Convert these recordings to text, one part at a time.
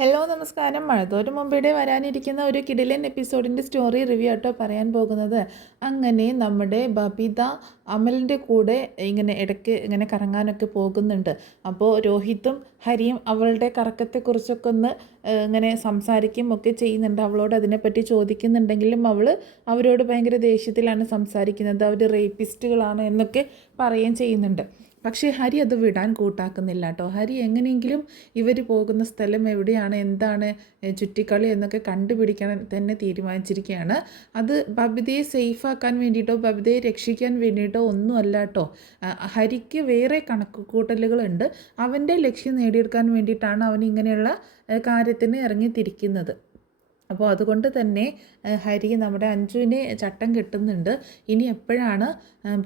Hello നമസ്കാരം. മഴത്തോട്ട് മുമ്പിടെ വരാനിരിക്കുന്ന ഒരു കിടിലൻ എപ്പിസോഡിൻ്റെ സ്റ്റോറി റിവ്യൂ ആട്ടോ പറയാൻ പോകുന്നത്. അങ്ങനെ നമ്മുടെ ബബിത അമലിൻ്റെ കൂടെ ഇങ്ങനെ ഇടയ്ക്ക് ഇങ്ങനെ കറങ്ങാനൊക്കെ പോകുന്നുണ്ട്. അപ്പോൾ രോഹിത്തും ഹരിയും അവളുടെ കറക്കത്തെക്കുറിച്ചൊക്കെ ഒന്ന് ഇങ്ങനെ സംസാരിക്കും ഒക്കെ ചെയ്യുന്നുണ്ട്. അവളോട് അതിനെപ്പറ്റി ചോദിക്കുന്നുണ്ടെങ്കിലും അവരോട് ഭയങ്കര ദേഷ്യത്തിലാണ് സംസാരിക്കുന്നത്. അവർ റേപ്പിസ്റ്റുകളാണ് എന്നൊക്കെ പറയുകയും ചെയ്യുന്നുണ്ട്. പക്ഷേ ഹരി അത് വിടാൻ കൂട്ടാക്കുന്നില്ല കേട്ടോ. ഹരി എങ്ങനെയെങ്കിലും ഇവർ പോകുന്ന സ്ഥലം എവിടെയാണ്, എന്താണ് ചുറ്റിക്കളി എന്നൊക്കെ കണ്ടുപിടിക്കാൻ തന്നെ തീരുമാനിച്ചിരിക്കുകയാണ്. അത് ബബിതയെ സേഫാക്കാൻ വേണ്ടിയിട്ടോ ബബിതയെ രക്ഷിക്കാൻ വേണ്ടിയിട്ടോ ഒന്നുമല്ല കേട്ടോ. ഹരിക്ക് വേറെ കണക്കുകൂട്ടലുകളുണ്ട്. അവൻ്റെ ലക്ഷ്യം നേടിയെടുക്കാൻ വേണ്ടിയിട്ടാണ് അവൻ ഇങ്ങനെയുള്ള കാര്യത്തിന് ഇറങ്ങിത്തിരിക്കുന്നത്. അപ്പോൾ അതുകൊണ്ട് തന്നെ ഹരി നമ്മുടെ അഞ്ജുവിനെ ചട്ടം കെട്ടുന്നുണ്ട്. ഇനി എപ്പോഴാണ്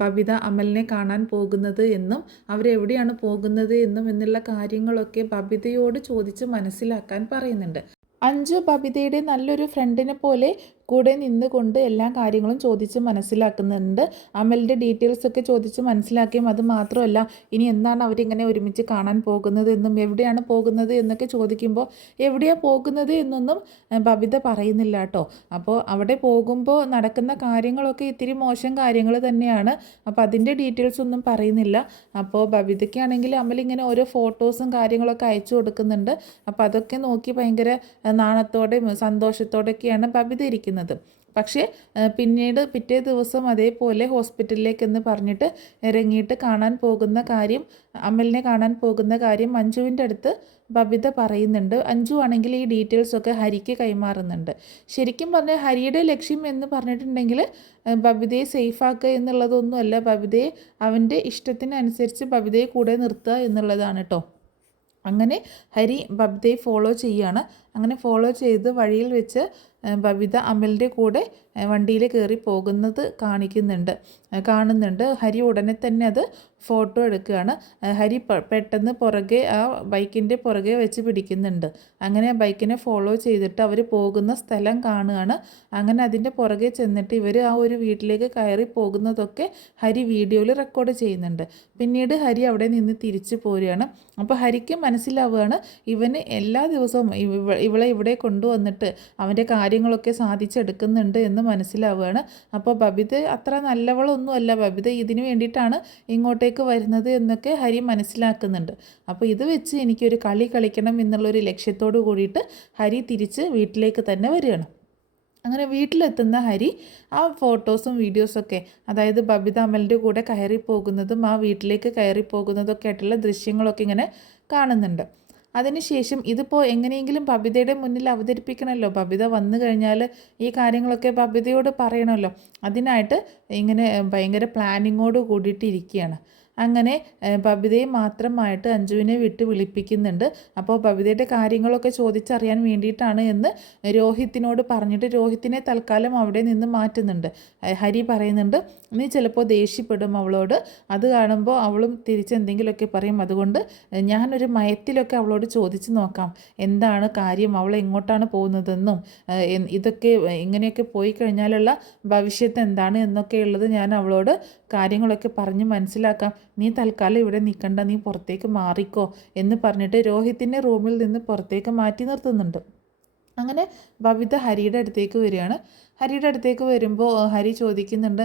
ബബിത അമലിനെ കാണാൻ പോകുന്നത് എന്നും അവരെവിടെയാണ് പോകുന്നത് എന്നുള്ള കാര്യങ്ങളൊക്കെ ബബിതയോട് ചോദിച്ച് മനസ്സിലാക്കാൻ പറയുന്നുണ്ട്. അഞ്ജു ബബിതയുടെ നല്ലൊരു ഫ്രണ്ടിനെ പോലെ കൂടെ നിന്നുകൊണ്ട് എല്ലാ കാര്യങ്ങളും ചോദിച്ച് മനസ്സിലാക്കുന്നുണ്ട്. അമലിൻ്റെ ഡീറ്റെയിൽസൊക്കെ ചോദിച്ച് മനസ്സിലാക്കിയും അത് മാത്രമല്ല, ഇനി എന്നാണ് അവരിങ്ങനെ ഒരുമിച്ച് കാണാൻ പോകുന്നത് എന്നും എവിടെയാണ് പോകുന്നത് എന്നൊക്കെ ചോദിക്കുമ്പോൾ എവിടെയാണ് പോകുന്നത് എന്നൊന്നും ബബിത പറയുന്നില്ല കേട്ടോ. അപ്പോൾ അവിടെ പോകുമ്പോൾ നടക്കുന്ന കാര്യങ്ങളൊക്കെ ഇത്തിരി മോശം കാര്യങ്ങൾ തന്നെയാണ്. അപ്പോൾ അതിൻ്റെ ഡീറ്റെയിൽസ് ഒന്നും പറയുന്നില്ല. അപ്പോൾ ബബിതയ്ക്കാണെങ്കിൽ അമലിങ്ങനെ ഓരോ ഫോട്ടോസും കാര്യങ്ങളൊക്കെ അയച്ചു കൊടുക്കുന്നുണ്ട്. അപ്പോൾ അതൊക്കെ നോക്കി ഭയങ്കര നാണത്തോടെയും സന്തോഷത്തോടെയൊക്കെയാണ് ബബിത ഇരിക്കുന്നത്. പക്ഷേ പിന്നീട് പിറ്റേ ദിവസം അതേപോലെ ഹോസ്പിറ്റലിലേക്കെന്ന് പറഞ്ഞിട്ട് ഇറങ്ങിയിട്ട് അമലിനെ കാണാൻ പോകുന്ന കാര്യം മഞ്ജുവിൻ്റെ അടുത്ത് ബബിത പറയുന്നുണ്ട്. അഞ്ജു ആണെങ്കിൽ ഈ ഡീറ്റെയിൽസൊക്കെ ഹരിക്ക് കൈമാറുന്നുണ്ട്. ശരിക്കും പറഞ്ഞാൽ ഹരിയുടെ ലക്ഷ്യം എന്ന് പറഞ്ഞിട്ടുണ്ടെങ്കിൽ ബബിതയെ സേഫാക്കുക എന്നുള്ളതൊന്നുമല്ല, ബബിതയെ അവൻ്റെ ഇഷ്ടത്തിനനുസരിച്ച് ബബിതയെ കൂടെ നിർത്തുക എന്നുള്ളതാണ് കേട്ടോ. അങ്ങനെ ഹരി ബബിതയെ ഫോളോ ചെയ്യുകയാണ്. അങ്ങനെ ഫോളോ ചെയ്ത് വഴിയിൽ വെച്ച് ബബിത അമലിൻ്റെ കൂടെ വണ്ടിയിൽ കയറി പോകുന്നത് കാണുന്നുണ്ട്. ഹരി ഉടനെ തന്നെ അത് ഫോട്ടോ എടുക്കുകയാണ്. ഹരി പെട്ടെന്ന് പുറകെ ആ ബൈക്കിൻ്റെ പുറകെ വെച്ച് പിടിക്കുന്നുണ്ട്. അങ്ങനെ ആ ബൈക്കിനെ ഫോളോ ചെയ്തിട്ട് അവർ പോകുന്ന സ്ഥലം കാണുകയാണ്. അങ്ങനെ അതിൻ്റെ പുറകെ ചെന്നിട്ട് ഇവർ ആ ഒരു വീട്ടിലേക്ക് കയറി പോകുന്നതൊക്കെ ഹരി വീഡിയോയിൽ റെക്കോർഡ് ചെയ്യുന്നുണ്ട്. പിന്നീട് ഹരി അവിടെ നിന്ന് തിരിച്ചു പോരുകയാണ്. അപ്പോൾ ഹരിക്ക് മനസ്സിലാവുകയാണ് ഇവന് എല്ലാ ദിവസവും ഇവളെ ഇവിടെ കൊണ്ടുവന്നിട്ട് അവൻ്റെ കാര്യങ്ങളൊക്കെ സാധിച്ചെടുക്കുന്നുണ്ട് എന്ന് മനസ്സിലാവുകയാണ്. അപ്പോൾ ബബിത അത്ര നല്ലവളൊന്നുമല്ല, ബബിത ഇതിന് വേണ്ടിയിട്ടാണ് ഇങ്ങോട്ടേക്ക് വരുന്നത് എന്നൊക്കെ ഹരി മനസ്സിലാക്കുന്നുണ്ട്. അപ്പോൾ ഇത് വെച്ച് എനിക്കൊരു കളി കളിക്കണം എന്നുള്ളൊരു ലക്ഷ്യത്തോടു കൂടിയിട്ട് ഹരി തിരിച്ച് വീട്ടിലേക്ക് തന്നെ വരികയാണ്. അങ്ങനെ വീട്ടിലെത്തുന്ന ഹരി ആ ഫോട്ടോസും വീഡിയോസൊക്കെ, അതായത് ബബിത അമലിൻ്റെ കൂടെ കയറി പോകുന്നതും ആ വീട്ടിലേക്ക് കയറി പോകുന്നതൊക്കെ ആയിട്ടുള്ള ദൃശ്യങ്ങളൊക്കെ ഇങ്ങനെ കാണുന്നുണ്ട്. അതിനുശേഷം ഇതിപ്പോൾ എങ്ങനെയെങ്കിലും ബബിതയുടെ മുന്നിൽ അവതരിപ്പിക്കണമല്ലോ. ബബിത വന്നു കഴിഞ്ഞാൽ ഈ കാര്യങ്ങളൊക്കെ ബബിതയോട് പറയണമല്ലോ. അതിനായിട്ട് ഇങ്ങനെ ഭയങ്കര പ്ലാനിങ്ങോട് കൂടിയിട്ടിരിക്കുകയാണ്. അങ്ങനെ ബബിതയെ മാത്രമായിട്ട് അഞ്ജുവിനെ വിട്ട് വിളിപ്പിക്കുന്നുണ്ട്. അപ്പോൾ ബബിതയുടെ കാര്യങ്ങളൊക്കെ ചോദിച്ചറിയാൻ വേണ്ടിയിട്ടാണ് എന്ന് രോഹിത്തിനോട് പറഞ്ഞിട്ട് രോഹിത്തിനെ തൽക്കാലം അവിടെ നിന്ന് മാറ്റുന്നുണ്ട്. ഹരി പറയുന്നുണ്ട്, നീ ചിലപ്പോൾ ദേഷ്യപ്പെടും അവളോട്, അത് കാണുമ്പോൾ അവളും തിരിച്ചെന്തെങ്കിലുമൊക്കെ പറയും. അതുകൊണ്ട് ഞാനൊരു മയത്തിലൊക്കെ അവളോട് ചോദിച്ച് നോക്കാം എന്താണ് കാര്യം, അവൾ എങ്ങോട്ടാണ് പോകുന്നതെന്നും ഇതൊക്കെ ഇങ്ങനെയൊക്കെ പോയി കഴിഞ്ഞാലുള്ള ഭവിഷ്യത്ത് എന്താണ് എന്നൊക്കെയുള്ളത് ഞാൻ അവളോട് കാര്യങ്ങളൊക്കെ പറഞ്ഞ് മനസ്സിലാക്കാം. നീ തൽക്കാലം ഇവിടെ നിൽക്കണ്ട, നീ പുറത്തേക്ക് മാറിക്കോ എന്ന് പറഞ്ഞിട്ട് രോഹിത്തിൻ്റെ റൂമിൽ നിന്ന് പുറത്തേക്ക് മാറ്റി നിർത്തുന്നുണ്ട്. അങ്ങനെ ബബിത ഹരിയുടെ അടുത്തേക്ക് വരികയാണ്. ഹരിയുടെ അടുത്തേക്ക് വരുമ്പോൾ ഹരി ചോദിക്കുന്നുണ്ട്,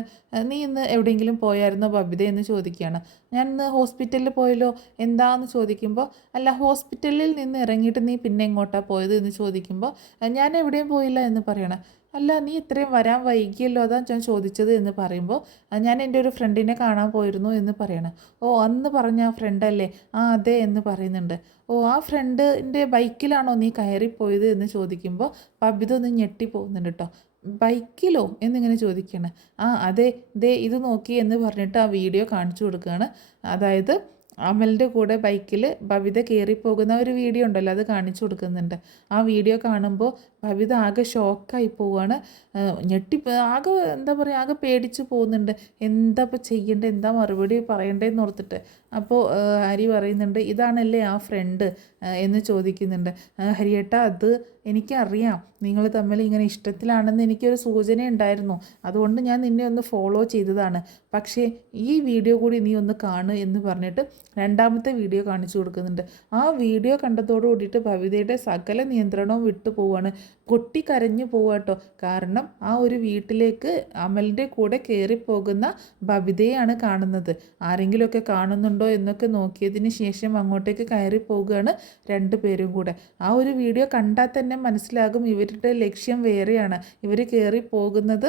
നീ ഇന്ന് എവിടെയെങ്കിലും പോയായിരുന്നോ ബബിത എന്ന് ചോദിക്കുകയാണ്. ഞാൻ ഇന്ന് ഹോസ്പിറ്റലിൽ പോയല്ലോ, എന്താന്ന് ചോദിക്കുമ്പോൾ, അല്ല ഹോസ്പിറ്റലിൽ നിന്ന് ഇറങ്ങിയിട്ട് നീ പിന്നെ എങ്ങോട്ടാണ് പോയത് എന്ന് ചോദിക്കുമ്പോൾ, ഞാൻ എവിടെയും പോയില്ല എന്ന് പറയണം. അല്ല നീ ഇത്രയും വരാൻ വൈകിയല്ലോ, അതാണ് ഞാൻ ചോദിച്ചത് എന്ന് പറയുമ്പോൾ, ഞാൻ എൻ്റെ ഒരു ഫ്രണ്ടിനെ കാണാൻ പോയിരുന്നു എന്ന് പറയണം. ഓ അന്ന് പറഞ്ഞ ആ ഫ്രണ്ടല്ലേ, ആ അതെ എന്ന് പറയുന്നുണ്ട്. ഓ ആ ഫ്രണ്ടിൻ്റെ ബൈക്കിലാണോ നീ കയറിപ്പോയത് എന്ന് ചോദിക്കുമ്പോൾ ബബിത ഒന്ന് ഞെട്ടിപ്പോകുന്നുണ്ട് കേട്ടോ. ബൈക്കിലോ എന്നിങ്ങനെ ചോദിക്കുകയാണ്. ആ അതെ, ദേ ഇത് നോക്കി എന്ന് പറഞ്ഞിട്ട് ആ വീഡിയോ കാണിച്ചു കൊടുക്കുകയാണ്. അതായത് അമലിൻ്റെ കൂടെ ബൈക്കിൽ ബബിത കയറിപ്പോകുന്ന ഒരു വീഡിയോ ഉണ്ടല്ലോ, അത് കാണിച്ചു കൊടുക്കുന്നുണ്ട്. ആ വീഡിയോ കാണുമ്പോൾ ബബിത ആകെ ഷോക്കായി പോവുകയാണ്. ആകെ എന്താ പറയുക, ആകെ പേടിച്ച് പോകുന്നുണ്ട്. എന്താ ഇപ്പോൾ ചെയ്യേണ്ടത്, എന്താ മറുപടി പറയേണ്ടതെന്ന് ഓർത്തിട്ട്. അപ്പോൾ ഹരി പറയുന്നുണ്ട്, ഇതാണല്ലേ ആ ഫ്രണ്ട് എന്ന് ചോദിക്കുന്നുണ്ട്. ഹരിയേട്ടാ, അത് എനിക്കറിയാം, നിങ്ങൾ തമ്മിൽ ഇങ്ങനെ ഇഷ്ടത്തിലാണെന്ന് എനിക്കൊരു സൂചന ഉണ്ടായിരുന്നു, അതുകൊണ്ട് ഞാൻ നിന്നെ ഒന്ന് ഫോളോ ചെയ്തതാണ്. പക്ഷേ ഈ വീഡിയോ കൂടി നീ ഒന്ന് കാണ് എന്ന് പറഞ്ഞിട്ട് രണ്ടാമത്തെ വീഡിയോ കാണിച്ചു കൊടുക്കുന്നുണ്ട്. ആ വീഡിയോ കണ്ടതോടു കൂടിയിട്ട് ഭവിതയുടെ സകല നിയന്ത്രണവും വിട്ടു പോവാണ്. പൊട്ടിക്കരഞ്ഞു പോവാട്ടോ. കാരണം ആ ഒരു വീട്ടിലേക്ക് അമലിൻ്റെ കൂടെ കയറിപ്പോകുന്ന ബബിതയാണ് കാണുന്നത്. ആരെങ്കിലുമൊക്കെ കാണുന്നുണ്ടോ എന്നൊക്കെ നോക്കിയതിന് ശേഷം അങ്ങോട്ടേക്ക് കയറി പോകുകയാണ് രണ്ടുപേരും കൂടെ. ആ ഒരു വീഡിയോ കണ്ടാൽ തന്നെ മനസ്സിലാകും ഇവരുടെ ലക്ഷ്യം വേറെയാണ്. ഇവർ കയറി പോകുന്നത്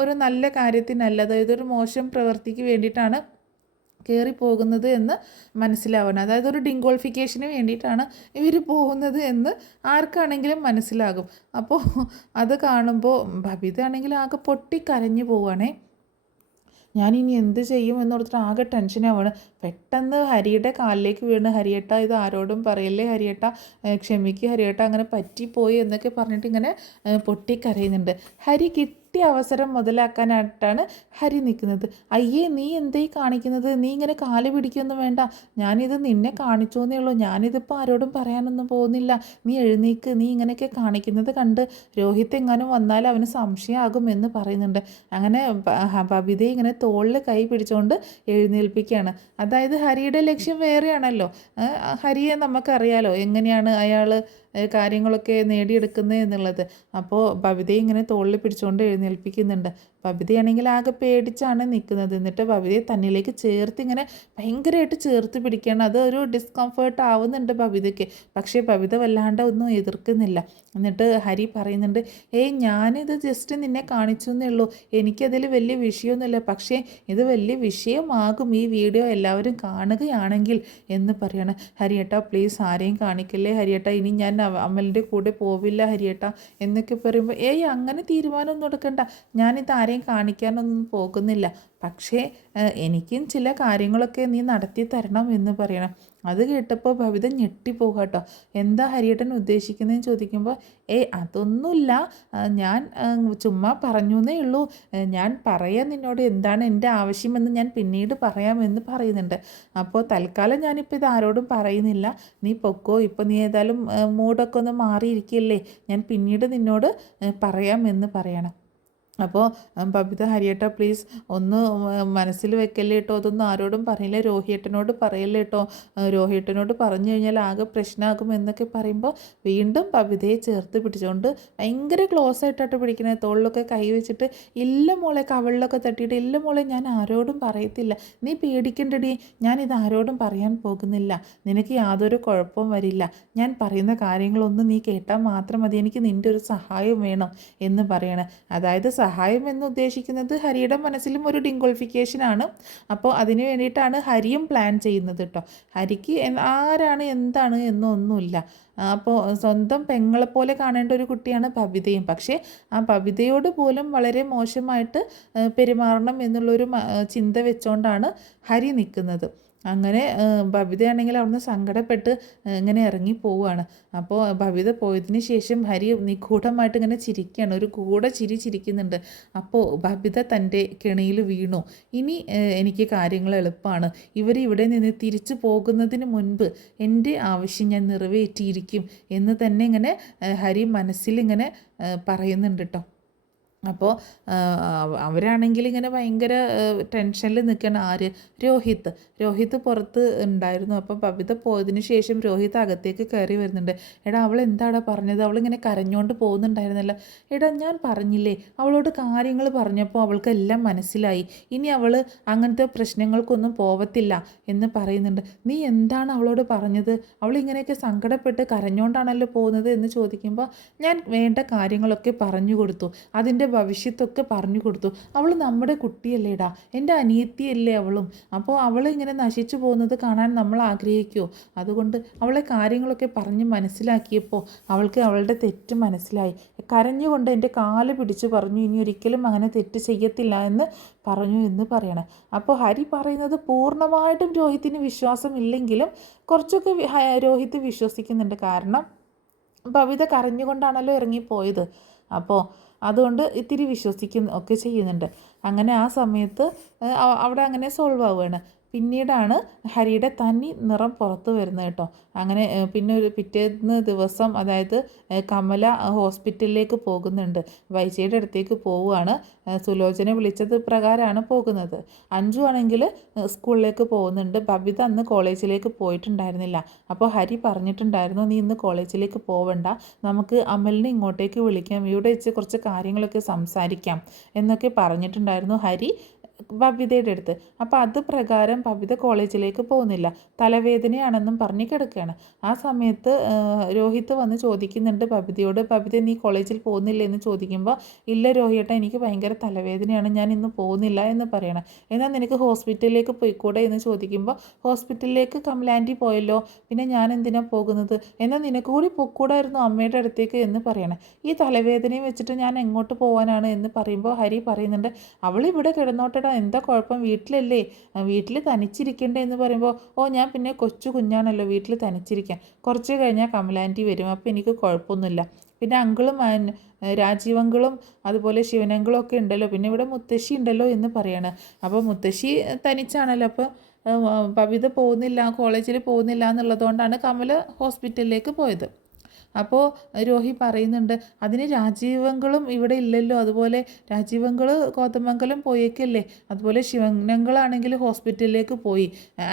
ഒരു നല്ല കാര്യത്തിനല്ല, അതായത് ഒരു മോശം പ്രവൃത്തിക്ക് വേണ്ടിയിട്ടാണ് കയറി പോകുന്നത് എന്ന് മനസ്സിലാവണം. അതായത് ഒരു ഡിങ്കോളിഫിക്കേഷന് വേണ്ടിയിട്ടാണ് ഇവർ പോകുന്നത് എന്ന് ആർക്കാണെങ്കിലും മനസ്സിലാകും. അപ്പോൾ അത് കാണുമ്പോൾ ബബിത ആണെങ്കിൽ ആകെ പൊട്ടിക്കരഞ്ഞു പോവുകയാണേ. ഞാനിനി എന്ത് ചെയ്യും എന്നോർത്തിട്ട് ആകെ ടെൻഷനാവാണ്. പെട്ടെന്ന് ഹരിയുടെ കാലിലേക്ക് വീണ്, ഹരിയേട്ട ഇത് ആരോടും പറയല്ലേ ഹരിയേട്ട, ക്ഷമിക്ക് ഹരിയേട്ട, അങ്ങനെ പറ്റിപ്പോയി എന്നൊക്കെ പറഞ്ഞിട്ട് ഇങ്ങനെ പൊട്ടിക്കരയുന്നുണ്ട്. ഹരി കിട്ടിയ അവസരം മുതലാക്കാനായിട്ടാണ് ഹരി നിൽക്കുന്നത്. അയ്യേ, നീ എന്തേ കാണിക്കുന്നത്? നീ ഇങ്ങനെ കാല് പിടിക്കൊന്നും വേണ്ട, ഞാനിത് നിന്നെ കാണിച്ചു എന്നേ ഉള്ളൂ, ഞാനിതിപ്പോൾ ആരോടും പറയാനൊന്നും പോകുന്നില്ല, നീ എഴുന്നേക്ക്, നീ ഇങ്ങനെയൊക്കെ കാണിക്കുന്നത് കണ്ട് രോഹിത് എങ്ങാനും വന്നാൽ അവന് സംശയമാകും എന്ന് പറയുന്നുണ്ട്. അങ്ങനെ ബബിതയെ ഇങ്ങനെ തോളിൽ കൈ പിടിച്ചുകൊണ്ട് എഴുന്നേൽപ്പിക്കുകയാണ്. അതായത് ഹരിയുടെ ലക്ഷ്യം വേറെയാണല്ലോ. ഹരിയെ നമുക്കറിയാലോ എങ്ങനെയാണ് അയാൾ കാര്യങ്ങളൊക്കെ നേടിയെടുക്കുന്നത് എന്നുള്ളത്. അപ്പോൾ ബബിതയെ ഇങ്ങനെ തോളിൽ പിടിച്ചുകൊണ്ട് എഴുന്നേൽപ്പിക്കുന്നുണ്ട്. ബബിതയാണെങ്കിൽ ആകെ പേടിച്ചാണ് നിൽക്കുന്നത്. എന്നിട്ട് ബബിതയെ തന്നിലേക്ക് ചേർത്ത് ഇങ്ങനെ ഭയങ്കരമായിട്ട് ചേർത്ത് പിടിക്കുകയാണ്. അത് ഒരു ഡിസ്കംഫേർട്ട് ആവുന്നുണ്ട് ബബിതയ്ക്ക്. പക്ഷേ ബബിത വല്ലാണ്ട് ഒന്നും എതിർക്കുന്നില്ല. എന്നിട്ട് ഹരി പറയുന്നുണ്ട്, ഞാനിത് ജസ്റ്റ് നിന്നെ കാണിച്ചു എന്നേ ഉള്ളൂ, എനിക്കതിൽ വലിയ വിഷയമൊന്നുമില്ല, പക്ഷേ ഇത് വലിയ വിഷയമാകും ഈ വീഡിയോ എല്ലാവരും കാണുകയാണെങ്കിൽ എന്ന് പറയാണ്. ഹരിയേട്ടാ പ്ലീസ് ആരെയും കാണിക്കല്ലേ ഹരിയേട്ടാ, ഇനി ഞാൻ അമലിൻ്റെ കൂടെ പോവില്ല ഹരിയേട്ടാ എന്നൊക്കെ പറയുമ്പോൾ, അങ്ങനെ തീരുമാനമൊന്നും എടുക്കണ്ട, ഞാനിത് ആരെയും കാണിക്കാനൊന്നും പോകുന്നില്ല, പക്ഷേ എനിക്കും ചില കാര്യങ്ങളൊക്കെ നീ നടത്തി തരണം എന്ന് പറയണം. അത് കേട്ടപ്പോൾ ഭവിത ഞെട്ടിപ്പോകുക കേട്ടോ. എന്താ ഹരിയേട്ടൻ ഉദ്ദേശിക്കുന്നതെന്ന് ചോദിക്കുമ്പോൾ, അതൊന്നുമില്ല, ഞാൻ ചുമ്മാ പറഞ്ഞു എന്നേ ഉള്ളൂ, ഞാൻ പറയാം നിന്നോട് എന്താണ് എൻ്റെ ആവശ്യമെന്ന് ഞാൻ പിന്നീട് പറയാമെന്ന് പറയുന്നുണ്ട്. അപ്പോൾ തൽക്കാലം ഞാനിപ്പോൾ ഇത് ആരോടും പറയുന്നില്ല, നീ പൊക്കോ, ഇപ്പോൾ നീ ഏതായാലും മൂഡൊക്കെ ഒന്ന് മാറിയിരിക്കില്ലേ, ഞാൻ പിന്നീട് നിന്നോട് പറയാമെന്ന് പറയണം. അപ്പോൾ ബബിത, ഹരിയേട്ട പ്ലീസ് ഒന്ന് മനസ്സിൽ വെക്കല്ലേ കേട്ടോ, അതൊന്നും ആരോടും പറയില്ല, രോഹിയേട്ടനോട് പറയല്ലേ കേട്ടോ, രോഹിയേട്ടനോട് പറഞ്ഞു കഴിഞ്ഞാൽ ആകെ പ്രശ്നമാകും എന്നൊക്കെ പറയുമ്പോൾ വീണ്ടും ബബിതയെ ചേർത്ത് പിടിച്ചുകൊണ്ട് ഭയങ്കര ക്ലോസ് ആയിട്ടാണ് പിടിക്കുന്നത്. തോളിലൊക്കെ കൈ വെച്ചിട്ട്, ഇല്ല മോളെ, കവളിലൊക്കെ തട്ടിയിട്ട്, ഇല്ല മോളെ ഞാൻ ആരോടും പറയത്തില്ല, നീ പേടിക്കണ്ടടി, ഞാനിത് ആരോടും പറയാൻ പോകുന്നില്ല, നിനക്ക് യാതൊരു കുഴപ്പവും വരില്ല, ഞാൻ പറയുന്ന കാര്യങ്ങളൊന്നും നീ കേട്ടാൽ മാത്രം മതി, എനിക്ക് നിൻ്റെ ഒരു സഹായം വേണം എന്ന് പറയണം. അതായത് സഹായം എന്ന് ഉദ്ദേശിക്കുന്നത് ഹരിയുടെ മനസ്സിലും ഒരു ഡിങ്കോളിഫിക്കേഷനാണ്. അപ്പോൾ അതിന് വേണ്ടിയിട്ടാണ് ഹരിയും പ്ലാൻ ചെയ്യുന്നത് കേട്ടോ. ഹരിക്ക് ആരാണ് എന്താണ് എന്നൊന്നുമില്ല. അപ്പോൾ സ്വന്തം പെങ്ങളെപ്പോലെ കാണേണ്ട ഒരു കുട്ടിയാണ് ബബിതയും. പക്ഷേ ആ ബബിതയോട് പോലും വളരെ മോശമായിട്ട് പെരുമാറണം എന്നുള്ളൊരു ചിന്ത വെച്ചുകൊണ്ടാണ് ഹരി നിൽക്കുന്നത്. അങ്ങനെ ബബിതയാണെങ്കിൽ അവിടുന്ന് സങ്കടപ്പെട്ട് ഇങ്ങനെ ഇറങ്ങി പോവുകയാണ്. അപ്പോൾ ബബിത പോയതിന് ശേഷം ഹരി നിഗൂഢമായിട്ട് ഇങ്ങനെ ചിരിക്കുകയാണ്, ഒരു ചിരിക്കുന്നുണ്ട്. അപ്പോൾ ബബിത തൻ്റെ കെണിയിൽ വീണു. ഇനി എനിക്ക് കാര്യങ്ങൾ എളുപ്പമാണ്, ഇവർ ഇവിടെ നിന്ന് തിരിച്ചു പോകുന്നതിന് മുൻപ് എൻ്റെ ആവശ്യം ഞാൻ നിറവേറ്റിയിരിക്കും എന്ന് തന്നെ ഇങ്ങനെ ഹരി മനസ്സിലിങ്ങനെ പറയുന്നുണ്ട് കേട്ടോ. അപ്പോൾ അവരാണെങ്കിൽ ഇങ്ങനെ ഭയങ്കര ടെൻഷനിൽ നിൽക്കണം. ആര്? രോഹിത് പുറത്ത് ഉണ്ടായിരുന്നു. അപ്പോൾ ബബിത പോയതിന് ശേഷം രോഹിത് അകത്തേക്ക് കയറി വരുന്നുണ്ട്. എടാ, അവൾ എന്താടാ പറഞ്ഞത്? അവളിങ്ങനെ കരഞ്ഞുകൊണ്ട് പോകുന്നുണ്ടായിരുന്നല്ലോ. എടാ, ഞാൻ പറഞ്ഞില്ലേ, അവളോട് കാര്യങ്ങൾ പറഞ്ഞപ്പോൾ അവൾക്കെല്ലാം മനസ്സിലായി, ഇനി അവൾ അങ്ങനത്തെ പ്രശ്നങ്ങൾക്കൊന്നും പോവത്തില്ല എന്ന് പറയുന്നുണ്ട്. നീ എന്താണ് അവളോട് പറഞ്ഞത്? അവളിങ്ങനെയൊക്കെ സങ്കടപ്പെട്ട് കരഞ്ഞുകൊണ്ടാണല്ലോ പോകുന്നത് എന്ന് ചോദിക്കുമ്പോൾ, ഞാൻ വേണ്ട കാര്യങ്ങളൊക്കെ പറഞ്ഞു കൊടുത്തു, അതിൻ്റെ ഭവിഷ്യത്തൊക്കെ പറഞ്ഞു കൊടുത്തു. അവൾ നമ്മുടെ കുട്ടിയല്ലേടാ, എൻ്റെ അനിയത്തിയല്ലേ അവളും. അപ്പോൾ അവൾ ഇങ്ങനെ നശിച്ചു പോകുന്നത് കാണാൻ നമ്മൾ ആഗ്രഹിക്കുമോ? അതുകൊണ്ട് അവളെ കാര്യങ്ങളൊക്കെ പറഞ്ഞ് മനസ്സിലാക്കിയപ്പോൾ അവൾക്ക് അവളുടെ തെറ്റ് മനസ്സിലായി. കരഞ്ഞുകൊണ്ട് എൻ്റെ കാല് പിടിച്ച് പറഞ്ഞു, ഇനി ഒരിക്കലും അങ്ങനെ തെറ്റ് ചെയ്യത്തില്ല എന്ന് പറഞ്ഞു എന്ന് പറയണം. അപ്പോൾ ഹരി പറയുന്നത് പൂർണ്ണമായിട്ടും രോഹിത്തിന് വിശ്വാസമില്ലെങ്കിലും കുറച്ചൊക്കെ രോഹിത് വിശ്വസിക്കുന്നുണ്ട്. കാരണം ബബിത കരഞ്ഞുകൊണ്ടാണല്ലോ ഇറങ്ങിപ്പോയത്. അപ്പോൾ അതുകൊണ്ട് ഇത്തിരി വിശ്വസിക്കുന്ന ഒക്കെ ചെയ്യുന്നുണ്ട്. അങ്ങനെ ആ സമയത്ത് അവിടെ അങ്ങനെ സോൾവ് ആവുകയാണ്. പിന്നീടാണ് ഹരിയുടെ തനി നിറം പുറത്ത് വരുന്നത് കേട്ടോ. അങ്ങനെ പിന്നെ ഒരു പിറ്റേന്ന് ദിവസം അതായത് കമല ഹോസ്പിറ്റലിലേക്ക് പോകുന്നുണ്ട്. വൈജയുടെ അടുത്തേക്ക് പോവുകയാണ്. സുലോചന വിളിച്ചത് പ്രകാരമാണ് പോകുന്നത്. അഞ്ജു ആണെങ്കിൽ സ്കൂളിലേക്ക് പോകുന്നുണ്ട്. ബബിത അന്ന് കോളേജിലേക്ക് പോയിട്ടുണ്ടായിരുന്നില്ല. അപ്പോൾ ഹരി പറഞ്ഞിട്ടുണ്ടായിരുന്നു, നീ ഇന്ന് കോളേജിലേക്ക് പോവണ്ട, നമുക്ക് അമലിനെ ഇങ്ങോട്ടേക്ക് വിളിക്കാം, ഇവിടെ വെച്ച് കുറച്ച് കാര്യങ്ങളൊക്കെ സംസാരിക്കാം എന്നൊക്കെ പറഞ്ഞിട്ടുണ്ടായിരുന്നു ഹരി ബബിതയുടെ അടുത്ത്. അപ്പോൾ അത് പ്രകാരം ബബിത കോളേജിലേക്ക് പോകുന്നില്ല, തലവേദനയാണെന്നും പറഞ്ഞ് കിടക്കുകയാണ്. ആ സമയത്ത് രോഹിത് വന്ന് ചോദിക്കുന്നുണ്ട് ബബിതയോട്, ബബിത നീ കോളേജിൽ പോകുന്നില്ല എന്ന് ചോദിക്കുമ്പോൾ, ഇല്ല രോഹിയേട്ടാ, എനിക്ക് ഭയങ്കര തലവേദനയാണ്, ഞാൻ ഇന്ന് പോകുന്നില്ല എന്ന് പറയണം. എന്നാൽ നിനക്ക് ഹോസ്പിറ്റലിലേക്ക് പോയിക്കൂടെ എന്ന് ചോദിക്കുമ്പോൾ, ഹോസ്പിറ്റലിലേക്ക് കമലാൻറ്റി പോയല്ലോ, പിന്നെ ഞാൻ എന്തിനാണ് പോകുന്നത്, എന്നാൽ നിനക്ക് കൂടി പൊക്കൂടായിരുന്നു അമ്മയുടെ അടുത്തേക്ക് എന്ന് പറയണം. ഈ തലവേദനയും വെച്ചിട്ട് ഞാൻ എങ്ങോട്ട് പോകാനാണ് എന്ന് പറയുമ്പോൾ ഹരി പറയുന്നുണ്ട്, അവൾ ഇവിടെ കിടന്നോട്ടെ, എന്താ കുഴപ്പം, വീട്ടിലല്ലേ, വീട്ടിൽ തനിച്ചിരിക്കണ്ടേ എന്ന് പറയുമ്പോൾ, ഓ ഞാൻ പിന്നെ കൊച്ചു കുഞ്ഞാണല്ലോ, വീട്ടിൽ തനിച്ചിരിക്കാം, കുറച്ച് കഴിഞ്ഞാൽ കമലാൻറ്റി വരും, അപ്പോൾ എനിക്ക് കുഴപ്പമൊന്നുമില്ല, പിന്നെ അങ്കിളും രാജീവ് അങ്കിളും അതുപോലെ ശിവനങ്കിളും ഒക്കെ ഉണ്ടല്ലോ, പിന്നെ ഇവിടെ മുത്തശ്ശി ഉണ്ടല്ലോ എന്ന് പറയാണ്. അപ്പോൾ മുത്തശ്ശി തനിച്ചാണല്ലോ, അപ്പോൾ ബബിത പോകുന്നില്ല, കോളേജിൽ പോകുന്നില്ല എന്നുള്ളതുകൊണ്ടാണ് കമല ഹോസ്പിറ്റലിലേക്ക് പോയത്. അപ്പോൾ രോഹി പറയുന്നുണ്ട്, അതിന് രാജീവങ്കളും ഇവിടെ ഇല്ലല്ലോ, അതുപോലെ രാജീവങ്കൾ കോതമംഗലം പോയേക്കല്ലേ, അതുപോലെ ശിവനങ്കളാണെങ്കിൽ ഹോസ്പിറ്റലിലേക്ക് പോയി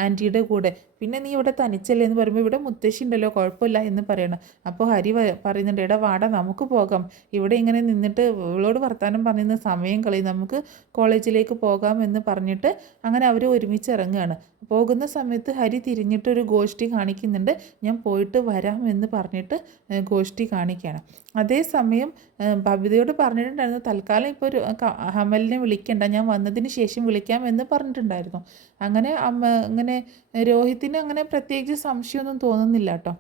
ആൻറ്റിയുടെ കൂടെ, പിന്നെ നീ ഇവിടെ തനിച്ചല്ലേ എന്ന് പറയുമ്പോൾ, ഇവിടെ മുത്തശ്ശി ഉണ്ടല്ലോ, കുഴപ്പമില്ല എന്ന് പറയണം. അപ്പോൾ ഹരി പറയുന്നുണ്ട്, എടാ വാടാ നമുക്ക് പോകാം, ഇവിടെ ഇങ്ങനെ നിന്നിട്ട് ഇവളോട് വർത്തമാനം പറയുന്ന സമയം കളയും, നമുക്ക് കോളേജിലേക്ക് പോകാം എന്ന് പറഞ്ഞിട്ട് അങ്ങനെ അവർ ഒരുമിച്ച് ഇറങ്ങുകയാണ്. പോകുന്ന സമയത്ത് ഹരി തിരിഞ്ഞിട്ടൊരു ഗോഷ്ഠി കാണിക്കുന്നുണ്ട്, ഞാൻ പോയിട്ട് വരാം എന്ന് പറഞ്ഞിട്ട് ഗോഷ്ഠി കാണിക്കുകയാണ്. അതേസമയം ബബിതയോട് പറഞ്ഞിട്ടുണ്ടായിരുന്നു, തൽക്കാലം ഇപ്പോൾ ഒരു അമലിനെ വിളിക്കണ്ട, ഞാൻ വന്നതിന് ശേഷം വിളിക്കാം എന്ന് പറഞ്ഞിട്ടുണ്ടായിരുന്നു. അങ്ങനെ അങ്ങനെ രോഹിത്തിന് അങ്ങനെ പ്രത്യേകിച്ച് സംശയമൊന്നും തോന്നുന്നില്ല കേട്ടോ.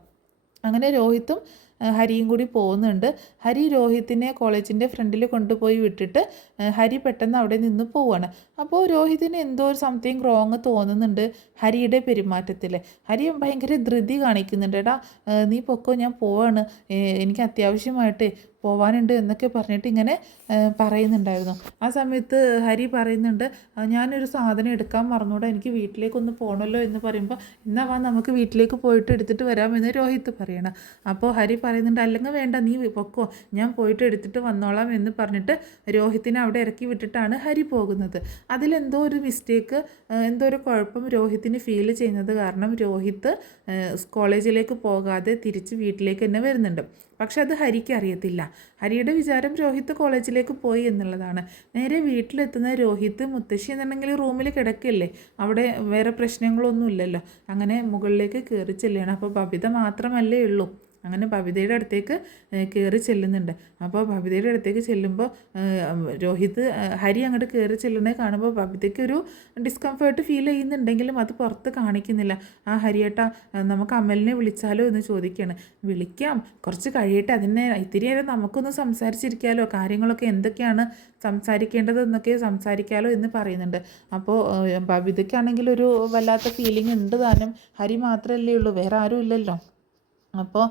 അങ്ങനെ രോഹിത്തും ഹരിയും കൂടി പോകുന്നുണ്ട്. ഹരി രോഹിത്തിനെ കോളേജിൻ്റെ ഫ്രണ്ടിൽ കൊണ്ടുപോയി വിട്ടിട്ട് ഹരി പെട്ടെന്ന് അവിടെ നിന്ന് പോവുകയാണ്. അപ്പോൾ രോഹിതിന് എന്തോ ഒരു സംതിങ് റോങ് തോന്നുന്നുണ്ട് ഹരിയുടെ പെരുമാറ്റത്തിൽ. ഹരി ഭയങ്കര ധൃതി കാണിക്കുന്നുണ്ട്, എടാ നീ പൊക്കോ, ഞാൻ പോവാണ്, എനിക്ക് അത്യാവശ്യമായിട്ട് പോവാനുണ്ട് എന്നൊക്കെ പറഞ്ഞിട്ട് ഇങ്ങനെ പറയുന്നുണ്ടായിരുന്നു. ആ സമയത്ത് ഹരി പറയുന്നുണ്ട്, ഞാനൊരു സാധനം എടുക്കാൻ മറന്നൂടാ, എനിക്ക് വീട്ടിലേക്കൊന്ന് പോകണമല്ലോ എന്ന് പറയുമ്പോൾ, എന്നാ വാ നമുക്ക് വീട്ടിലേക്ക് പോയിട്ട് എടുത്തിട്ട് വരാമെന്ന് രോഹിത് പറയണം. അപ്പോൾ ഹരി പറയുന്നുണ്ട്, അല്ലെങ്കിൽ വേണ്ട നീ പൊക്കോ, ഞാൻ പോയിട്ട് എടുത്തിട്ട് വന്നോളാം എന്ന് പറഞ്ഞിട്ട് രോഹിത്തിനെ അവിടെ ഇറക്കി വിട്ടിട്ടാണ് ഹരി പോകുന്നത്. അതിലെന്തോ ഒരു മിസ്റ്റേക്ക്, എന്തോ ഒരു കുഴപ്പം രോഹിത്തിന് ഫീൽ ചെയ്യുന്നത് കാരണം രോഹിത്ത് കോളേജിലേക്ക് പോകാതെ തിരിച്ച് വീട്ടിലേക്ക് തന്നെ വരുന്നുണ്ട്. പക്ഷെ അത് ഹരിക്ക് അറിയത്തില്ല. ഹരിയുടെ വിചാരം രോഹിത്ത് കോളേജിലേക്ക് പോയി എന്നുള്ളതാണ്. നേരെ വീട്ടിലെത്തുന്ന രോഹിത്ത് മുത്തശ്ശി എന്നുണ്ടെങ്കിൽ റൂമിൽ കിടക്കല്ലേ, അവിടെ വേറെ പ്രശ്നങ്ങളൊന്നും ഇല്ലല്ലോ, അങ്ങനെ മുകളിലേക്ക് കയറി ചെല്ലുകയാണ്. അപ്പോൾ ബബിത മാത്രമല്ലേ ഉള്ളൂ. അങ്ങനെ ബബിതയുടെ അടുത്തേക്ക് കയറി ചെല്ലുന്നുണ്ട്. അപ്പോൾ ബബിതയുടെ അടുത്തേക്ക് ചെല്ലുമ്പോൾ രോഹിത് ഹരി അങ്ങോട്ട് കയറി ചെല്ലുന്നത് കാണുമ്പോൾ ബബിതയ്ക്ക് ഒരു ഡിസ്കംഫേർട്ട് ഫീൽ ചെയ്യുന്നുണ്ടെങ്കിലും അത് പുറത്ത് കാണിക്കുന്നില്ല. ആ ഹരിയേട്ടാ നമുക്ക് അമലിനെ വിളിച്ചാലോ എന്ന് ചോദിക്കുകയാണ്. വിളിക്കാം, കുറച്ച് കഴിയട്ടെ, അതിനെ ഇത്തിരി നേരം നമുക്കൊന്ന് സംസാരിച്ചിരിക്കാമല്ലോ, കാര്യങ്ങളൊക്കെ എന്തൊക്കെയാണ് സംസാരിക്കേണ്ടതെന്നൊക്കെ സംസാരിക്കാമല്ലോ എന്ന് പറയുന്നുണ്ട്. അപ്പോൾ ബബിതയ്ക്കാണെങ്കിൽ ഒരു വല്ലാത്ത ഫീലിംഗ് ഉണ്ട് താനും, ഹരി മാത്രമല്ലേ ഉള്ളൂ, വേറെ ആരും ഇല്ലല്ലോ. അപ്പോൾ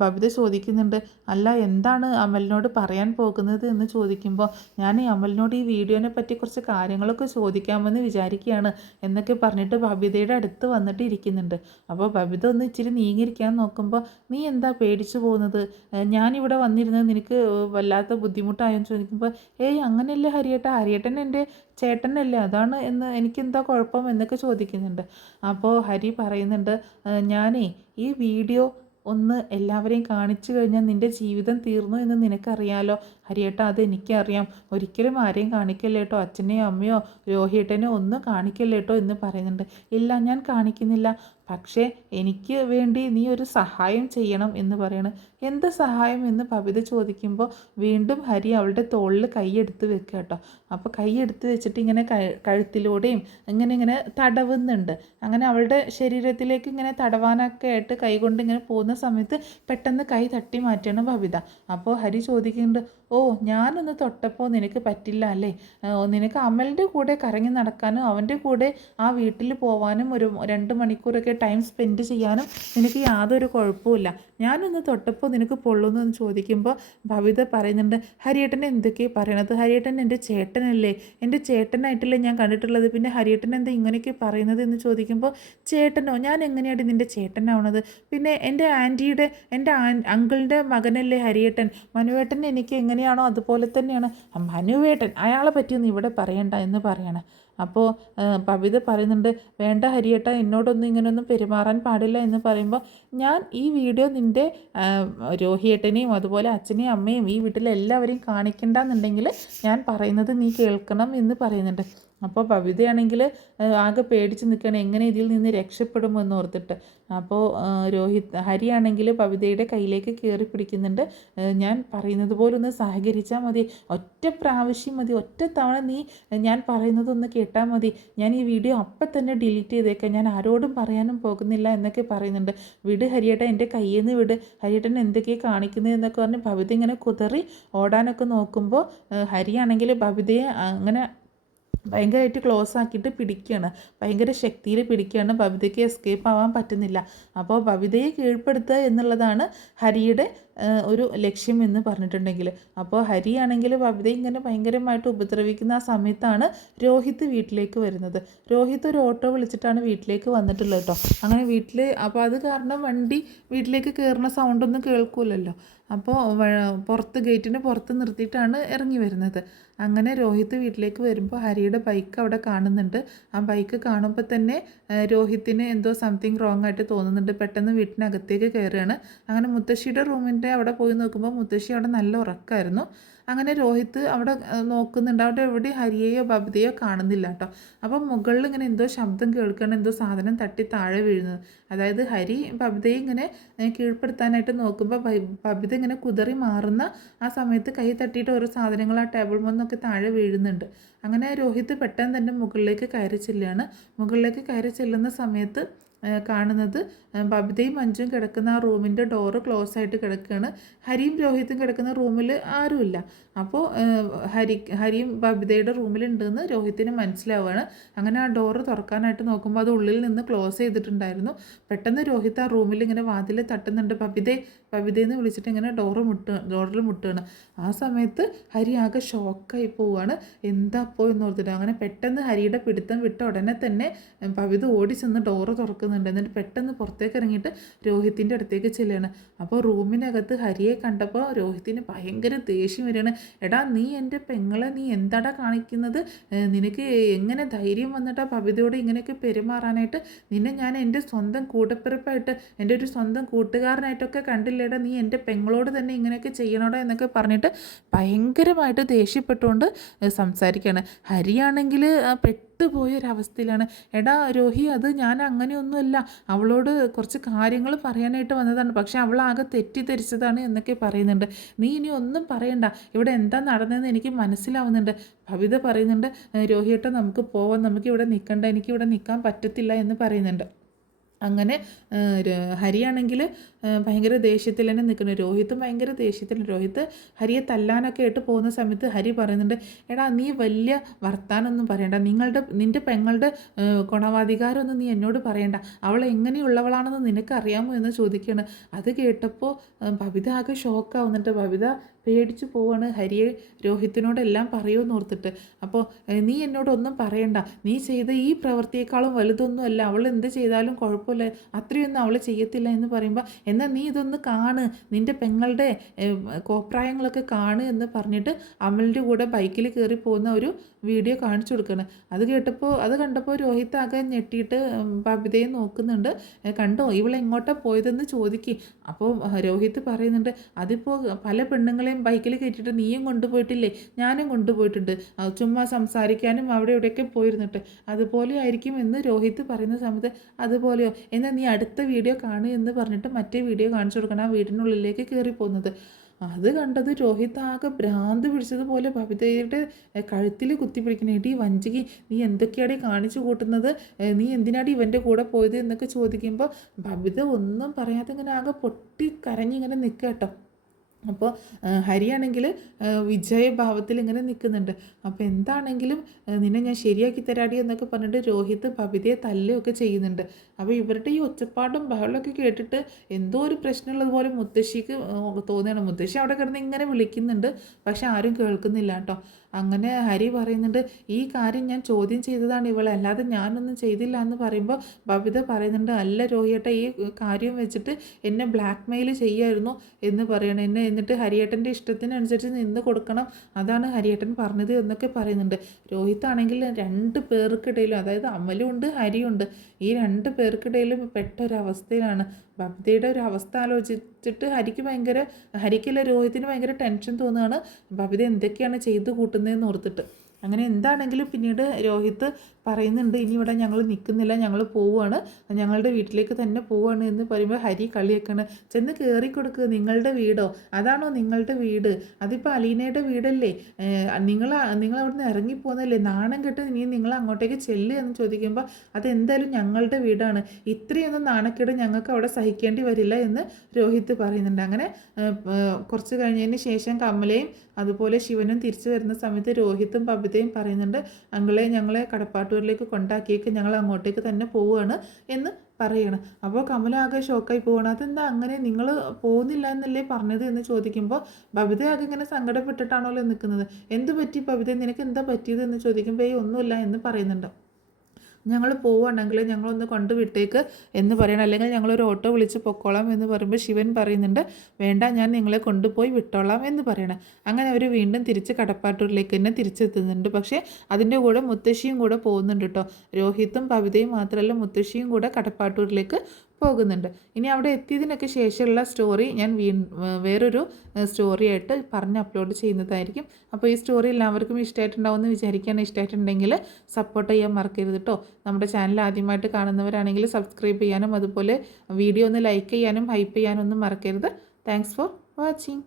ബബിത ചോദിക്കുന്നുണ്ട്, അല്ല എന്താണ് അമലിനോട് പറയാൻ പോകുന്നത് എന്ന് ചോദിക്കുമ്പോൾ, ഞാൻ അമലിനോട് ഈ വീഡിയോനെ പറ്റി കുറച്ച് കാര്യങ്ങളൊക്കെ ചോദിക്കാമെന്ന് വിചാരിക്കുകയാണ് എന്നൊക്കെ പറഞ്ഞിട്ട് ബബിതയുടെ അടുത്ത് വന്നിട്ട് ഇരിക്കുന്നുണ്ട്. അപ്പോൾ ബബിത ഒന്ന് ഇച്ചിരി നീങ്ങിയിരിക്കാൻ നോക്കുമ്പോൾ, നീ എന്താ പേടിച്ചു പോകുന്നത്, ഞാനിവിടെ വന്നിരുന്നത് നിനക്ക് വല്ലാത്ത ബുദ്ധിമുട്ടായെന്ന് ചോദിക്കുമ്പോൾ, ഏയ് അങ്ങനെയല്ലേ ഹരിയേട്ടാ, ഹരിയേട്ടൻ എൻ്റെ ചേട്ടനല്ലേ, അതാണ് എന്ന് എനിക്കെന്താ കുഴപ്പം എന്നൊക്കെ ചോദിക്കുന്നുണ്ട്. അപ്പോൾ ഹരി പറയുന്നുണ്ട്, ഞാനേ ഈ വീഡിയോ ഒന്ന് എല്ലാവരെയും കാണിച്ചു കഴിഞ്ഞാൽ നിൻ്റെ ജീവിതം തീർന്നു എന്ന് നിനക്കറിയാലോ ഹരിയേട്ടാ, അത് എനിക്കറിയാം, ഒരിക്കലും ആരെയും കാണിക്കല്ലേ കേട്ടോ, അച്ഛനെയോ അമ്മയോ രോഹിയേട്ടനെയോ ഒന്നും കാണിക്കല്ലേ കേട്ടോ എന്ന് പറയുന്നുണ്ട്. ഇല്ല ഞാൻ കാണിക്കുന്നില്ല, പക്ഷേ എനിക്ക് വേണ്ടി നീ ഒരു സഹായം ചെയ്യണം എന്ന് പറയണം. എന്ത് സഹായം എന്ന് ബബിത ചോദിക്കുമ്പോൾ വീണ്ടും ഹരി അവളുടെ തോളിൽ കൈയെടുത്ത് വെക്കുക കേട്ടോ. അപ്പോൾ കൈയെടുത്ത് വെച്ചിട്ട് ഇങ്ങനെ കഴുത്തിലൂടെയും ഇങ്ങനെ തടവുന്നുണ്ട്. അങ്ങനെ അവളുടെ ശരീരത്തിലേക്ക് ഇങ്ങനെ തടവാനൊക്കെ ആയിട്ട് കൈ കൊണ്ട് ഇങ്ങനെ പോകുന്ന സമയത്ത് പെട്ടെന്ന് കൈ തട്ടി മാറ്റണം ബബിത. അപ്പോൾ ഹരി ചോദിക്കുന്നുണ്ട്, ഓ ഞാനൊന്ന് തൊട്ടപ്പോൾ നിനക്ക് പറ്റില്ല അല്ലേ, നിനക്ക് അമലിൻ്റെ കൂടെ കറങ്ങി നടക്കാനും അവൻ്റെ കൂടെ ആ വീട്ടിൽ പോകാനും ഒരു 2 മണിക്കൂറൊക്കെ ടൈം സ്പെൻഡ് ചെയ്യാനും നിനക്ക് യാതൊരു കുഴപ്പമില്ല, ഞാനൊന്ന് തൊട്ടപ്പോൾ നിനക്ക് പൊള്ളുന്നു എന്ന് ചോദിക്കുമ്പോൾ ഭവിത പറയുന്നുണ്ട്, ഹരിയേട്ടൻ എന്തൊക്കെയാണ് പറയണത്, ഹരിയേട്ടൻ എൻ്റെ ചേട്ടനല്ലേ, എൻ്റെ ചേട്ടനായിട്ടല്ലേ ഞാൻ കണ്ടിട്ടുള്ളത്, പിന്നെ ഹരിയേട്ടൻ എന്താ ഇങ്ങനെയൊക്കെ പറയുന്നത് എന്ന് ചോദിക്കുമ്പോൾ, ചേട്ടനോ, ഞാൻ എങ്ങനെയാണ് നിൻ്റെ ചേട്ടനാവണത്, പിന്നെ എൻ്റെ ആൻറ്റിയുടെ എൻ്റെ അങ്കിളിൻ്റെ മകനല്ലേ ഹരിയേട്ടൻ, മനുവേട്ടൻ എനിക്ക് എങ്ങനെയാണോ അതുപോലെ തന്നെയാണ് മനുവേട്ടൻ, അയാളെ പറ്റിയൊന്നും ഇവിടെ പറയണ്ട എന്ന് പറയണം. അപ്പോൾ പവിത പറയുന്നുണ്ട്, വേണ്ട ഹരിയേട്ട, എന്നോടൊന്നും ഇങ്ങനെയൊന്നും പെരുമാറാൻ പാടില്ല എന്ന് പറയുമ്പോൾ, ഞാൻ ഈ വീഡിയോ നിൻ്റെ രോഹിയേട്ടനെയും അതുപോലെ അച്ഛനെയും അമ്മയും ഈ വീട്ടിലെ എല്ലാവരെയും കാണിക്കണ്ടെന്നുണ്ടെങ്കിൽ ഞാൻ പറയുന്നത് നീ കേൾക്കണം എന്ന് പറയുന്നുണ്ട്. അപ്പോൾ ഭവിതയാണെങ്കിൽ ആകെ പേടിച്ച് നിൽക്കുകയാണ്, എങ്ങനെ ഇതിൽ നിന്ന് രക്ഷപ്പെടുമെന്ന് ഓർത്തിട്ട്. അപ്പോൾ ഹരിയാണെങ്കിൽ ഭവിതയുടെ കയ്യിലേക്ക് കയറി പിടിക്കുന്നുണ്ട്, ഞാൻ പറയുന്നത് പോലെ ഒന്ന് സഹകരിച്ചാൽ മതി, ഒറ്റ പ്രാവശ്യം മതി, ഒറ്റ തവണ നീ ഞാൻ പറയുന്നതൊന്ന് കേട്ടാൽ മതി, ഞാൻ ഈ വീഡിയോ അപ്പം തന്നെ ഡിലീറ്റ് ചെയ്തേക്കാം, ഞാൻ ആരോടും പറയാനും പോകുന്നില്ല എന്നൊക്കെ പറയുന്നുണ്ട്. വിട് ഹരിയേട്ടൻ, എൻ്റെ കയ്യിൽ നിന്ന് വിട്, ഹരിയേട്ടൻ എന്തൊക്കെയാണ് കാണിക്കുന്നത് എന്നൊക്കെ പറഞ്ഞ് ഭവിത ഇങ്ങനെ കുതറി ഓടാനൊക്കെ നോക്കുമ്പോൾ ഹരിയാണെങ്കിൽ ഭവിതയെ അങ്ങനെ ഭയങ്കരമായിട്ട് ക്ലോസ് ആക്കിയിട്ട് പിടിക്കുകയാണ്, ഭയങ്കര ശക്തിയിൽ പിടിക്കുകയാണ്, ഭവിതയ്ക്ക് എസ്കേപ്പ് ആവാൻ പറ്റുന്നില്ല. അപ്പോൾ ഭവിതയെ കീഴ്പ്പെടുത്തുക എന്നുള്ളതാണ് ഹരിയുടെ ഒരു ലക്ഷ്യം എന്ന് പറഞ്ഞിട്ടുണ്ടെങ്കിൽ, അപ്പോൾ ഹരിയാണെങ്കിൽ ഭവിതയെ ഇങ്ങനെ ഭയങ്കരമായിട്ട് ഉപദ്രവിക്കുന്ന ആ സമയത്താണ് രോഹിത് വീട്ടിലേക്ക് വരുന്നത്. രോഹിത് ഒരു ഓട്ടോ വിളിച്ചിട്ടാണ് വീട്ടിലേക്ക് വന്നിട്ടുള്ളത് കേട്ടോ. അങ്ങനെ വീട്ടിൽ അപ്പോൾ അത് കാരണം വണ്ടി വീട്ടിലേക്ക് കയറുന്ന സൗണ്ടൊന്നും കേൾക്കൂലല്ലോ. അപ്പോൾ പുറത്ത് ഗേറ്റിന് പുറത്ത് നിർത്തിയിട്ടാണ് ഇറങ്ങി വരുന്നത്. അങ്ങനെ രോഹിത് വീട്ടിലേക്ക് വരുമ്പോൾ ഹരിയുടെ ബൈക്ക് അവിടെ കാണുന്നുണ്ട്. ആ ബൈക്ക് കാണുമ്പോൾ തന്നെ രോഹിത്തിന് എന്തോ സംതിങ് റോങ് ആയിട്ട് തോന്നുന്നുണ്ട്. പെട്ടെന്ന് വീട്ടിനകത്തേക്ക് കയറുകയാണ്. അങ്ങനെ മുത്തശ്ശിയുടെ റൂമിൻ്റെ അവിടെ പോയി നോക്കുമ്പോൾ മുത്തശ്ശി അവിടെ നല്ല ഉറക്കമായിരുന്നു. അങ്ങനെ രോഹിത് അവിടെ നോക്കുന്നുണ്ട്, അവിടെ എവിടെ ഹരിയെയോ ബബിതയോ കാണുന്നില്ല കേട്ടോ. അപ്പം മുകളിൽ ഇങ്ങനെ എന്തോ ശബ്ദം കേൾക്കണം, എന്തോ സാധനം തട്ടി താഴെ വീഴുന്നത്. അതായത് ഹരി ബബിതയെ ഇങ്ങനെ കീഴ്പ്പെടുത്താനായിട്ട് നോക്കുമ്പോൾ ബബിത ഇങ്ങനെ കുതറി മാറുന്ന ആ സമയത്ത് കൈ തട്ടിയിട്ട് ഓരോ സാധനങ്ങൾ ആ ടേബിൾ നിന്നൊക്കെ താഴെ വീഴുന്നുണ്ട്. അങ്ങനെ രോഹിത് പെട്ടെന്ന് തന്നെ മുകളിലേക്ക് കയറി ചെല്ലുകയാണ്. മുകളിലേക്ക് കയറി ചെല്ലുന്ന സമയത്ത് കാണുന്നത് ബബിതയും മഞ്ജുവും കിടക്കുന്ന ആ റൂമിൻ്റെ ഡോറ് ക്ലോസ് ആയിട്ട് കിടക്കുകയാണ്. ഹരിയും രോഹിത്തും കിടക്കുന്ന റൂമിൽ ആരുമില്ല. അപ്പോൾ ഹരിയും ബബിതയുടെ റൂമിലുണ്ടെന്ന് രോഹിത്തിന് മനസ്സിലാവുകയാണ്. അങ്ങനെ ആ ഡോറ് തുറക്കാനായിട്ട് നോക്കുമ്പോൾ അത് ഉള്ളിൽ നിന്ന് ക്ലോസ് ചെയ്തിട്ടുണ്ടായിരുന്നു. പെട്ടെന്ന് രോഹിത്ത് ആ റൂമിൽ ഇങ്ങനെ വാതിൽ തട്ടുന്നുണ്ട്, ബബിതയെന്ന് വിളിച്ചിട്ട് ഇങ്ങനെ ഡോറിൽ മുട്ടുകയാണ്. ആ സമയത്ത് ഹരി ആകെ ഷോക്കായി പോവുകയാണ്, എന്താ എന്ന് ഓർത്തിട്ട്. അങ്ങനെ പെട്ടെന്ന് ഹരിയുടെ പിടുത്തം വിട്ട ഉടനെ തന്നെ ബബിത ഓടി ചെന്ന് ഡോറ് തുറക്കുന്നുണ്ട്. എന്നിട്ട് പെട്ടെന്ന് പുറത്തേക്ക് ഇറങ്ങിയിട്ട് രോഹിത്തിൻ്റെ അടുത്തേക്ക് ചെല്ലുകയാണ്. അപ്പോൾ റൂമിനകത്ത് ഹരിയെ കണ്ടപ്പോൾ രോഹിത്തിന് ഭയങ്കര ദേഷ്യം വരികയാണ്. എടാ, നീ എൻ്റെ പെങ്ങളെ നീ എന്താടാ കാണിക്കുന്നത്, നിനക്ക് എങ്ങനെ ധൈര്യം വന്നിട്ടാ ബബിതയോട് ഇങ്ങനെയൊക്കെ പെരുമാറാനായിട്ട്, നിന്നെ ഞാൻ എൻ്റെ സ്വന്തം കൂടപ്പിറപ്പായിട്ട് എൻ്റെ ഒരു സ്വന്തം കൂട്ടുകാരനായിട്ടൊക്കെ കണ്ടില്ലേടാ, നീ എൻ്റെ പെങ്ങളോട് തന്നെ ഇങ്ങനെയൊക്കെ ചെയ്യണോടാ എന്നൊക്കെ പറഞ്ഞിട്ട് ഭയങ്കരമായിട്ട് ദേഷ്യപ്പെട്ടുകൊണ്ട് സംസാരിക്കുകയാണ്. ഹരിയാണെങ്കിൽ പെട്ടുപോയൊരവസ്ഥയിലാണ്. എടാ രോഹി, അത് ഞാൻ അങ്ങനെയൊന്നുമല്ല, അവളോട് കുറച്ച് കാര്യങ്ങൾ പറയാനായിട്ട് വന്നതാണ്, പക്ഷെ അവളാകെ തെറ്റിദ്ധരിച്ചതാണ് എന്നൊക്കെ പറയുന്നുണ്ട്. നീ ഇനി ഒന്നും പറയണ്ട, ഇവിടെ എന്താ നടന്നതെന്ന് എനിക്ക് മനസ്സിലാവുന്നുണ്ട്. ഭവിത പറയുന്നുണ്ട്, രോഹിയേട്ടാ നമുക്ക് പോവാം, നമുക്കിവിടെ നിൽക്കണ്ട, എനിക്കിവിടെ നിൽക്കാൻ പറ്റത്തില്ല എന്ന് പറയുന്നുണ്ട്. അങ്ങനെ ഹരിയാണെങ്കിൽ ഭയങ്കര ദേഷ്യത്തിൽ തന്നെ നിൽക്കുന്നു. രോഹിത്തും ഭയങ്കര ദേഷ്യത്തിൽ. രോഹിത്ത് ഹരിയെ തല്ലാനൊക്കെ ആയിട്ട് പോകുന്ന സമയത്ത് ഹരി പറയുന്നുണ്ട്, എടാ നീ വലിയ വർത്താനൊന്നും പറയണ്ട, നിൻ്റെ പെങ്ങളുടെ ഗുണവാധികാരമൊന്നും നീ എന്നോട് പറയണ്ട, അവൾ എങ്ങനെയുള്ളവളാണെന്ന് നിനക്കറിയാമോ എന്ന് ചോദിക്കുകയാണ്. അത് കേട്ടപ്പോൾ ബബിത ആകെ ഷോക്കാവുന്നുണ്ട്. ബബിത പേടിച്ചു പോവാണ്, ഹരിയെ രോഹിത്തിനോടെല്ലാം പറയുമെന്ന് ഓർത്തിട്ട്. അപ്പോൾ നീ എന്നോടൊന്നും പറയണ്ട, നീ ചെയ്ത ഈ പ്രവൃത്തിയേക്കാളും വലുതൊന്നുമല്ല, അവൾ എന്ത് ചെയ്താലും കുഴപ്പമില്ല, അത്രയൊന്നും അവൾ ചെയ്യത്തില്ല എന്ന് പറയുമ്പോൾ, എന്നാൽ നീ ഇതൊന്ന് കാണ്, നിൻ്റെ പെങ്ങളുടെ കോപ്രായങ്ങളൊക്കെ കാണ് എന്ന് പറഞ്ഞിട്ട് അമലിൻ്റെ കൂടെ ബൈക്കിൽ കയറി പോകുന്ന ഒരു വീഡിയോ കാണിച്ചു കൊടുക്കുകയാണ്. അത് കണ്ടപ്പോൾ രോഹിത് ആകെ ഞെട്ടിയിട്ട് ബബിതയെ നോക്കുന്നുണ്ട്. കണ്ടോ ഇവളെങ്ങോട്ടാണ് പോയതെന്ന് ചോദിക്കുക. അപ്പോൾ രോഹിത് പറയുന്നുണ്ട്, അതിപ്പോൾ പല പെണ്ണുങ്ങളെയും ബൈക്കിൽ കയറ്റിയിട്ട് നീയും കൊണ്ടുപോയിട്ടില്ലേ, ഞാനും കൊണ്ടുപോയിട്ടുണ്ട്, ചുമ്മാ സംസാരിക്കാനും അവിടെ ഇവിടെയൊക്കെ പോയിരുന്നിട്ട്, അതുപോലെ ആയിരിക്കും എന്ന് രോഹിത് പറയുന്ന സമയത്ത്, അതുപോലെയോ, എന്നാൽ നീ അടുത്ത വീഡിയോ കാണുക എന്ന് പറഞ്ഞിട്ട് മറ്റേ വീഡിയോ കാണിച്ചു കൊടുക്കണം, ആ വീടിനുള്ളിലേക്ക് കയറി പോകുന്നത്. അത് കണ്ടത് രോഹിത് ആകെ ഭ്രാന്ത് പിടിച്ചതുപോലെ ബബിതയുടെ കഴുത്തിൽ കുത്തിപ്പിടിക്കണേ, എടീ വഞ്ചകി, നീ എന്തൊക്കെയാടി കാണിച്ചു കൂട്ടുന്നത്, നീ എന്തിനാടി ഇവൻ്റെ കൂടെ പോയത് എന്നൊക്കെ ചോദിക്കുമ്പോൾ ബബിത ഒന്നും പറയാതെ ഇങ്ങനെ ആകെ പൊട്ടി കരഞ്ഞിങ്ങനെ നിൽക്കുക കേട്ടോ. അപ്പോൾ ഹരിയാണെങ്കിൽ വിജയഭാവത്തിൽ ഇങ്ങനെ നിൽക്കുന്നുണ്ട്. അപ്പോൾ എന്താണെങ്കിലും നിന്നെ ഞാൻ ശരിയാക്കി തരാടി എന്നൊക്കെ പറഞ്ഞിട്ട് രോഹിത് ബബിതയെ തല്ലുകയൊക്കെ ചെയ്യുന്നുണ്ട്. അപ്പോൾ ഇവരുടെ ഈ ഒച്ചപ്പാടും ബഹളമൊക്കെ കേട്ടിട്ട് എന്തോ ഒരു പ്രശ്നമുള്ളതുപോലെ മുത്തശ്ശിക്ക് തോന്നുകയാണ്. മുത്തശ്ശി അവിടെ കിടന്ന് ഇങ്ങനെ വിളിക്കുന്നുണ്ട്, പക്ഷെ ആരും കേൾക്കുന്നില്ല കേട്ടോ. അങ്ങനെ ഹരി പറയുന്നുണ്ട്, ഈ കാര്യം ഞാൻ ചോദ്യം ചെയ്തതാണ് ഇവളെ, അല്ലാതെ ഞാനൊന്നും ചെയ്തില്ല എന്ന് പറയുമ്പോൾ ബബിത പറയുന്നുണ്ട്, അല്ല രോഹിയേട്ട, ഈ കാര്യം വെച്ചിട്ട് എന്നെ ബ്ലാക്ക് മെയിൽ ചെയ്യായിരുന്നു എന്ന് പറയണം. എന്നെ എന്നിട്ട് ഹരിയേട്ടൻ്റെ ഇഷ്ടത്തിനനുസരിച്ച് നിന്ന് കൊടുക്കണം, അതാണ് ഹരിയേട്ടൻ പറഞ്ഞത് എന്നൊക്കെ പറയുന്നുണ്ട്. രോഹിത്താണെങ്കിൽ രണ്ട് പേർക്കിടയിലും, അതായത് അമലും ഉണ്ട് ഹരിയും ഉണ്ട്, ഈ രണ്ട് പേർക്കിടയിലും പെട്ടൊരവസ്ഥയിലാണ്. ബബിതയുടെ ഒരു അവസ്ഥ ആലോചിച്ചിട്ട് ഹരിക്കല്ല രോഹിത്തിന് ഭയങ്കര ടെൻഷൻ തോന്നുകയാണ്, ബബിത എന്തൊക്കെയാണ് ചെയ്തു കൂട്ടുന്നതെന്ന് ഓർത്തിട്ട്. അങ്ങനെ എന്താണെങ്കിലും പിന്നീട് രോഹിത്ത് പറയുന്നുണ്ട്, ഇനി ഇവിടെ ഞങ്ങൾ നിൽക്കുന്നില്ല, ഞങ്ങൾ പോവുകയാണ്, ഞങ്ങളുടെ വീട്ടിലേക്ക് തന്നെ പോവുകയാണ് എന്ന് പറയുമ്പോൾ ഹരി കളിയാക്കാണ്. ചെന്ന് കയറിക്കൊടുക്കുക, നിങ്ങളുടെ വീടോ, അതാണോ നിങ്ങളുടെ വീട്, അതിപ്പോൾ അലീനയുടെ വീടല്ലേ, നിങ്ങൾ അവിടുന്ന് ഇറങ്ങിപ്പോകുന്നല്ലേ, നാണം കെട്ട് ഇനി നിങ്ങൾ അങ്ങോട്ടേക്ക് ചെല്ലുക എന്ന് ചോദിക്കുമ്പോൾ അതെന്തായാലും ഞങ്ങളുടെ വീടാണ്, ഇത്രയൊന്നും നാണക്കേട് ഞങ്ങൾക്ക് അവിടെ സഹിക്കേണ്ടി വരില്ല എന്ന് രോഹിത്ത് പറയുന്നുണ്ട്. അങ്ങനെ കുറച്ച് കഴിഞ്ഞതിന് ശേഷം കമലയും അതുപോലെ ശിവനും തിരിച്ചു വരുന്ന സമയത്ത് രോഹിത്തും ബബിതയും പറയുന്നുണ്ട്, ഞങ്ങളെ കടപ്പാട്ടൂരിലേക്ക് കൊണ്ടാക്കിയേക്ക്, ഞങ്ങൾ അങ്ങോട്ടേക്ക് തന്നെ പോവുകയാണ് എന്ന് പറയണം. അപ്പോൾ കമല ആകെ ഷോക്കായി പോവുകയാണ്. അതെന്താ അങ്ങനെ, നിങ്ങൾ പോകുന്നില്ല എന്നല്ലേ പറഞ്ഞത് എന്ന് ചോദിക്കുമ്പോൾ ബബിത ആകെ ഇങ്ങനെ സങ്കടപ്പെട്ടിട്ടാണല്ലോ നിൽക്കുന്നത്. എന്ത് പറ്റി ബബിത, നിനക്ക് എന്താ പറ്റിയത് എന്ന് ചോദിക്കുമ്പോൾ ഒന്നുമില്ല എന്ന് പറയുന്നുണ്ട്. ഞങ്ങൾ പോവുകയാണെങ്കിൽ ഞങ്ങളൊന്ന് കൊണ്ടുവിട്ടേക്ക് എന്ന് പറയണം, അല്ലെങ്കിൽ ഞങ്ങളൊരു ഓട്ടോ വിളിച്ച് പൊക്കോളാം എന്ന് പറയുമ്പോൾ ശിവൻ പറയുന്നുണ്ട്, വേണ്ട, ഞാൻ നിങ്ങളെ കൊണ്ടുപോയി വിട്ടോളാം എന്ന് പറയണം. അങ്ങനെ അവർ വീണ്ടും തിരിച്ച് കടപ്പാട്ടൂരിലേക്ക് തന്നെ തിരിച്ചെത്തുന്നുണ്ട്. പക്ഷേ അതിൻ്റെ കൂടെ മുത്തശ്ശിയും കൂടെ പോകുന്നുണ്ട് കേട്ടോ. രോഹിത്തും കവിതയും മാത്രമല്ല, മുത്തശ്ശിയും കൂടെ കടപ്പാട്ടൂരിലേക്ക് പോകുന്നുണ്ട്. ഇനി അവിടെ എത്തിയതിനൊക്കെ ശേഷമുള്ള സ്റ്റോറി ഞാൻ വേറൊരു സ്റ്റോറിയായിട്ട് പറഞ്ഞ് അപ്ലോഡ് ചെയ്യുന്നതായിരിക്കും. അപ്പോൾ ഈ സ്റ്റോറി എല്ലാവർക്കും ഇഷ്ടമായിട്ടുണ്ടാവുമെന്ന് വിചാരിക്കുകയാണ്. ഇഷ്ടമായിട്ടുണ്ടെങ്കിൽ സപ്പോർട്ട് ചെയ്യാൻ മറക്കരുത് കേട്ടോ. നമ്മുടെ ചാനൽ ആദ്യമായിട്ട് കാണുന്നവരാണെങ്കിൽ സബ്സ്ക്രൈബ് ചെയ്യാനും അതുപോലെ വീഡിയോ ഒന്ന് ലൈക്ക് ചെയ്യാനും ഹൈപ്പ് ചെയ്യാനും ഒന്നും മറക്കരുത്. Thanks for watching.